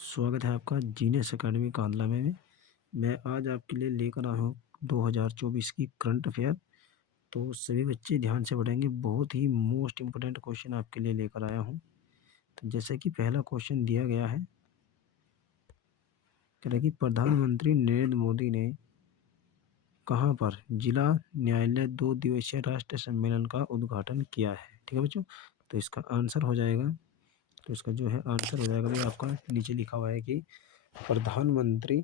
स्वागत है आपका जीनियस एकेडमी कांदला में। मैं आज आपके लिए लेकर आया हूँ 2024 की करंट अफेयर। तो सभी बच्चे ध्यान से पढ़ेंगे, बहुत ही मोस्ट इम्पोर्टेंट क्वेश्चन आपके लिए लेकर आया हूँ। तो जैसे कि पहला क्वेश्चन दिया गया है, कह रहा है कि प्रधानमंत्री नरेंद्र मोदी ने कहाँ पर जिला न्यायालय 2 दिवसीय राष्ट्रीय सम्मेलन का उद्घाटन किया है। ठीक है बच्चों, तो इसका आंसर हो जाएगा, तो इसका जो है आंसर हो जाएगा भाई, आपका नीचे लिखा हुआ है कि प्रधानमंत्री,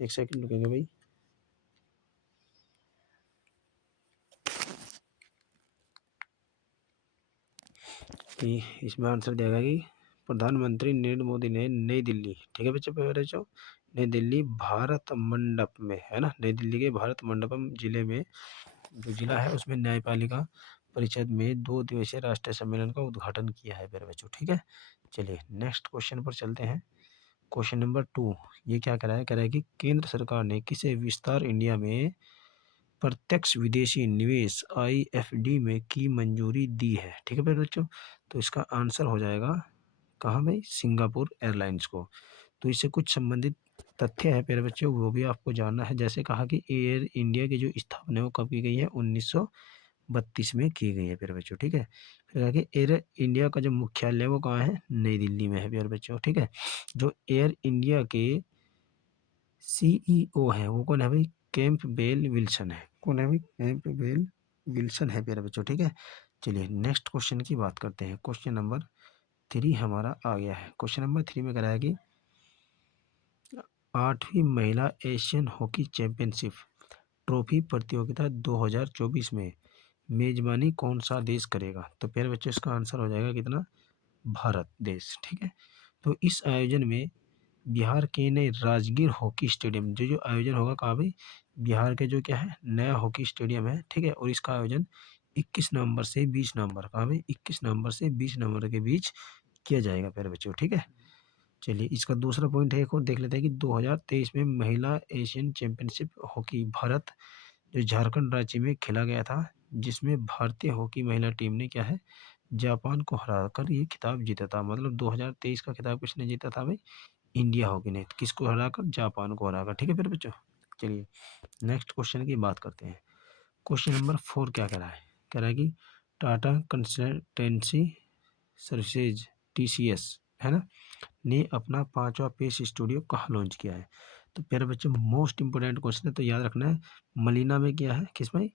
एक सेकंड रुकेंगे भाई, कि इसमें आंसर दिया गया कि प्रधानमंत्री नरेंद्र मोदी ने नई दिल्ली, ठीक है बच्चों, पहले जो नई दिल्ली भारत मंडप में है ना, नई दिल्ली के भारत मंडपम जिले में जो जिला है उसमें न्यायपालिका परिषद में 2 दिवसीय राष्ट्रीय सम्मेलन का उद्घाटन किया है मेरे बच्चों। ठीक है, चलिए नेक्स्ट क्वेश्चन पर चलते हैं। क्वेश्चन नंबर 2 ये क्या कह रहा है कि केंद्र सरकार ने किसे विस्तार इंडिया में प्रत्यक्ष विदेशी निवेश आईएफडी में की मंजूरी दी है। ठीक है मेरे बच्चों, तो इसका आंसर हो जाएगा कहाँ भाई, सिंगापुर एयरलाइंस को। तो इससे कुछ संबंधित तथ्य है मेरे बच्चों, वो भी आपको जानना है। जैसे कहा कि एयर इंडिया की जो स्थापना है वो कब की गई है, 1932 में की गई है मेरे बच्चों। ठीक है, फिर कहा कि एयर इंडिया का जो मुख्यालय है वो कहाँ है, नई दिल्ली में है मेरे बच्चों। ठीक है, जो एयर इंडिया के सीईओ है वो कौन है भाई, कैंपबेल विल्सन है। कौन है भाई, कैंपबेल विल्सन है मेरे बच्चों। ठीक है, चलिए नेक्स्ट क्वेश्चन की बात करते हैं। क्वेश्चन नंबर 3 हमारा आ गया है। क्वेश्चन नंबर 3 में कराया कि 8वीं महिला एशियन हॉकी चैंपियनशिप ट्रॉफी प्रतियोगिता 2024 में मेजबानी कौन सा देश करेगा। तो प्यारे बच्चों इसका आंसर हो जाएगा कितना, भारत देश। ठीक है, तो इस आयोजन में बिहार के नए राजगीर हॉकी स्टेडियम जो जो आयोजन होगा, कहाँ भाई, बिहार के जो क्या है नया हॉकी स्टेडियम है। ठीक है, और इसका आयोजन 21 नवंबर से 20 नवंबर, कहाँ भाई, 21 नवंबर से 20 नवंबर के बीच किया जाएगा प्यारे बच्चों। ठीक है, चलिए इसका दूसरा पॉइंट है, एक और देख लेते हैं कि 2023 में महिला एशियन चैंपियनशिप हॉकी भारत जो झारखंड राज्य में खेला गया था, जिसमें भारतीय हॉकी महिला टीम ने क्या है, जापान को हराकर ये खिताब जीता था। मतलब 2023 का खिताब किसने जीता था भाई, इंडिया हॉकी ने। किसको हराकर, जापान को हराकर। ठीक है फिर बच्चों, चलिए नेक्स्ट क्वेश्चन की बात करते हैं। क्वेश्चन नंबर 4 क्या कह रहा है, कह रहा है कि टाटा कंसल्टेंसी सर्विसेज टीसीएस है ना, ने अपना 5वां पेस स्टूडियो कहाँ लॉन्च किया है। तो प्यारे बच्चों मोस्ट इंपोर्टेंट क्वेश्चन है, तो याद रखना है। मनीला में क्या है, किस में,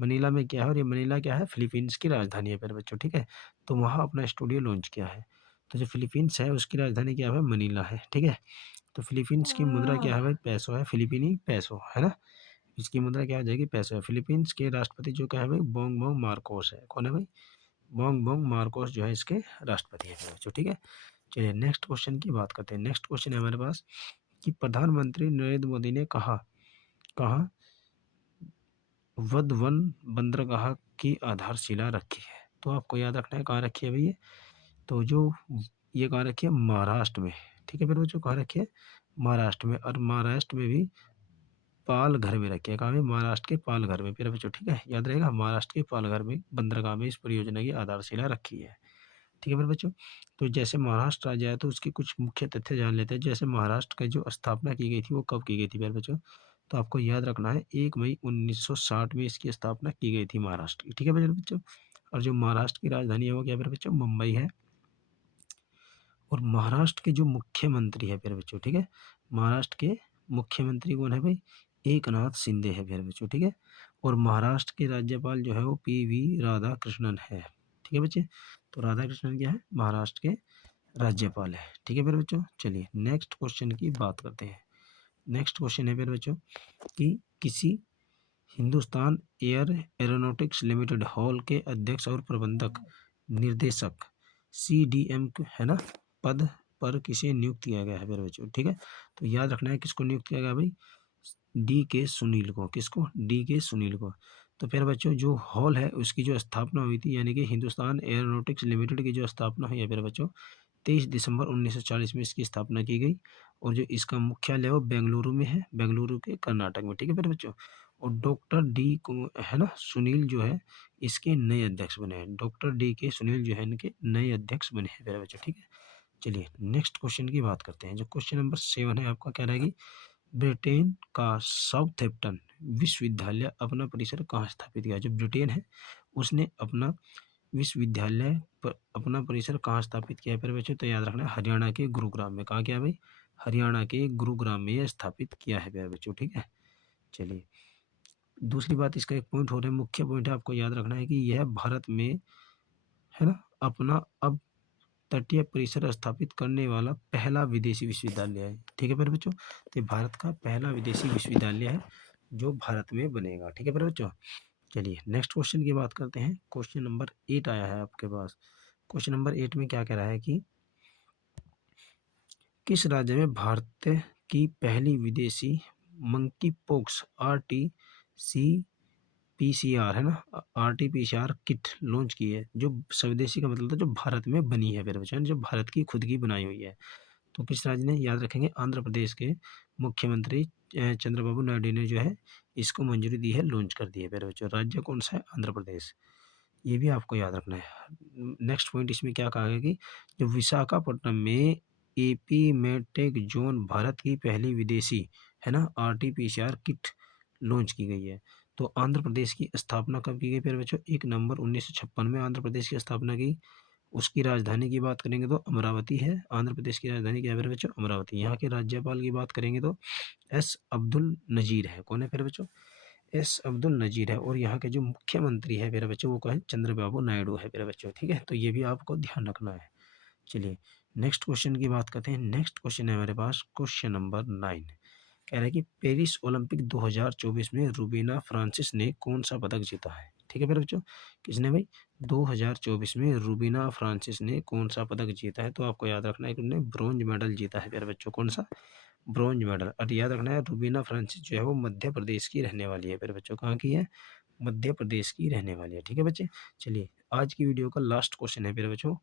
मनीला में क्या है, और ये मनीला क्या है, फिलीपींस की राजधानी है प्यारे बच्चों। ठीक है, तो वहाँ अपना स्टूडियो लॉन्च किया है। तो जो फिलीपींस है उसकी राजधानी क्या है, मनीला है। ठीक है, तो फिलीपींस की मुद्रा क्या है भाई, पैसो है, फिलीपीनी पैसो है ना, इसकी मुद्रा क्या हो जाएगी, पैसो है। फिलीपींस के राष्ट्रपति जो क्या है भाई, बोंग बोंग मार्कोस है। कौन है भाई, बोंग बोंग मार्कोस जो है इसके राष्ट्रपति है बच्चों। ठीक है, चलिए नेक्स्ट क्वेश्चन की बात करते हैं। नेक्स्ट क्वेश्चन है हमारे पास कि प्रधानमंत्री नरेंद्र मोदी ने कहा कहा वधवन बंदरगाह की आधारशिला रखी है। तो आपको याद रखना है कहाँ रखी है भैया, तो जो ये कहाँ रखी है, महाराष्ट्र में। ठीक है फिर बच्चों, कहाँ रखी है, महाराष्ट्र में। और महाराष्ट्र में भी पालघर में रखी है, कहाँ में, महाराष्ट्र के पालघर में फिर बच्चों। ठीक है, याद रहेगा, महाराष्ट्र के पालघर में बंदरगाह में इस परियोजना की आधारशिला रखी है। ठीक है मेरे बच्चों, तो जैसे महाराष्ट्र आ जाए तो उसके कुछ मुख्य तथ्य जान लेते हैं। जैसे महाराष्ट्र की जो स्थापना की गई थी वो कब की गई थी मेरे बच्चों, तो आपको याद रखना है 1 मई 1960 में इसकी स्थापना की गई थी महाराष्ट्र की। ठीक है मेरे बच्चों, और जो महाराष्ट्र की राजधानी है वो क्या मेरे बच्चों, मुंबई है। और महाराष्ट्र के जो मुख्यमंत्री है मेरे बच्चों, ठीक है, महाराष्ट्र के मुख्यमंत्री कौन है भाई, एकनाथ शिंदे है मेरे बच्चों। ठीक है, और महाराष्ट्र के राज्यपाल जो है वो पीवी राधाकृष्णन है। ठीक है बच्चे, तो राधाकृष्णन क्या है, महाराष्ट्र के राज्यपाल है। ठीक है मेरे बच्चों, चलिए नेक्स्ट क्वेश्चन की बात करते हैं। नेक्स्ट क्वेश्चन है मेरे बच्चों कि किसी हिंदुस्तान एरोनॉटिक्स लिमिटेड हॉल के अध्यक्ष और प्रबंधक निर्देशक सीडीएम है ना पद पर किसे नियुक्त किया गया है मेरे बच्चों। ठीक है, तो याद रखना है किसको नियुक्त किया गया भाई, डी के सुनील को। किसको, डी के सुनील को। तो फिर बच्चों जो हॉल है उसकी जो स्थापना हुई थी, यानी कि हिंदुस्तान एरोनॉटिक्स लिमिटेड की जो स्थापना हुई है मेरे बच्चों, 23 दिसंबर 1940 में इसकी स्थापना की गई। और जो इसका मुख्यालय है वो बेंगलुरु में है, बेंगलुरु के कर्नाटक में। ठीक है मेरे बच्चों, और डॉक्टर डी को है ना सुनील जो है इसके नए अध्यक्ष बने हैं। डॉक्टर डी के सुनील जो है इनके नए अध्यक्ष बने हैं मेरे बच्चों। ठीक है, चलिए नेक्स्ट क्वेश्चन की बात करते हैं। जो क्वेश्चन नंबर 7 है आपका, क्या रहेगी, ब्रिटेन का साउथहैम्पटन विश्वविद्यालय अपना परिसर कहाँ स्थापित किया। जो ब्रिटेन है उसने अपना विश्वविद्यालय अपना परिसर कहाँ स्थापित किया है प्यारे बच्चों, तो याद रखना है हरियाणा के गुरुग्राम में। कहाँ किया भाई, हरियाणा के गुरुग्राम में यह स्थापित किया है प्यारे बच्चों, ठीक है। चलिए दूसरी बात, इसका एक पॉइंट और है, मुख्य पॉइंट है, आपको याद रखना है कि यह भारत में, है ना, अपना अब तटीय परिसर स्थापित करने वाला पहला विदेशी विश्वविद्यालय है, ठीक है प्यारे बच्चों। तो ये भारत का पहला विदेशी विश्वविद्यालय है जो भारत में बनेगा, ठीक है प्यारे बच्चों। चलिए नेक्स्ट क्वेश्चन की बात करते हैं। क्वेश्चन नंबर 8 आया है आपके पास। क्वेश्चन नंबर 8 में क्या कह रहा है कि किस राज्य में भारत की पहली विदेशी मंकी पॉक्स आरटी पीसीआर, है ना, आरटी-पीसीआर किट लॉन्च की है। जो स्वदेशी का मतलब था जो भारत में बनी है मेरे बच्चों, जो भारत की खुद की बनाई हुई है। तो किस राज्य ने, याद रखेंगे, आंध्र प्रदेश के मुख्यमंत्री चंद्रबाबू नायडू ने जो है इसको मंजूरी दी है, लॉन्च कर दी है मेरे बच्चों। राज्य कौन सा है, आंध्र प्रदेश, ये भी आपको याद रखना है। नेक्स्ट पॉइंट इसमें क्या कहा गया कि जो विशाखापट्टनम में एपी मेटेक जोन भारत की पहली विदेशी, है ना, आरटी-पीसीआर किट लॉन्च की गई है। तो आंध्र प्रदेश की स्थापना कब की गई प्यारे बच्चों, 1 नवंबर 1956 में आंध्र प्रदेश की स्थापना की। उसकी राजधानी की बात करेंगे तो अमरावती है। आंध्र प्रदेश की राजधानी क्या है प्यारे बच्चों, अमरावती। यहाँ के राज्यपाल की बात करेंगे तो एस अब्दुल नजीर है। कौन है प्यारे बच्चों, एस अब्दुल नजीर है। और यहाँ के जो मुख्यमंत्री है मेरे बच्चों वो कौन है, चंद्रबाबू नायडू है मेरे बच्चों, ठीक है। तो ये भी आपको ध्यान रखना है। चलिए नेक्स्ट क्वेश्चन की बात करते हैं। नेक्स्ट क्वेश्चन है हमारे पास क्वेश्चन नंबर 9। कह रहा है कि पेरिस ओलंपिक 2024 में रूबीना फ्रांसिस ने कौन सा पदक जीता है, ठीक है मेरे बच्चों। किसने भाई, 2024 में रूबीना फ्रांसिस ने कौन सा पदक जीता है, तो आपको याद रखना है कि उन्होंने ब्रॉन्ज मेडल जीता है मेरे बच्चों। कौन सा, ब्रॉन्ज मेडल। और याद रखना है रूबीना फ्रांसिस जो है वो मध्य प्रदेश की रहने वाली है मेरे बच्चों। कहाँ की है, मध्य प्रदेश की रहने वाली है, ठीक है बच्चे। चलिए आज की वीडियो का लास्ट क्वेश्चन है मेरे बच्चों।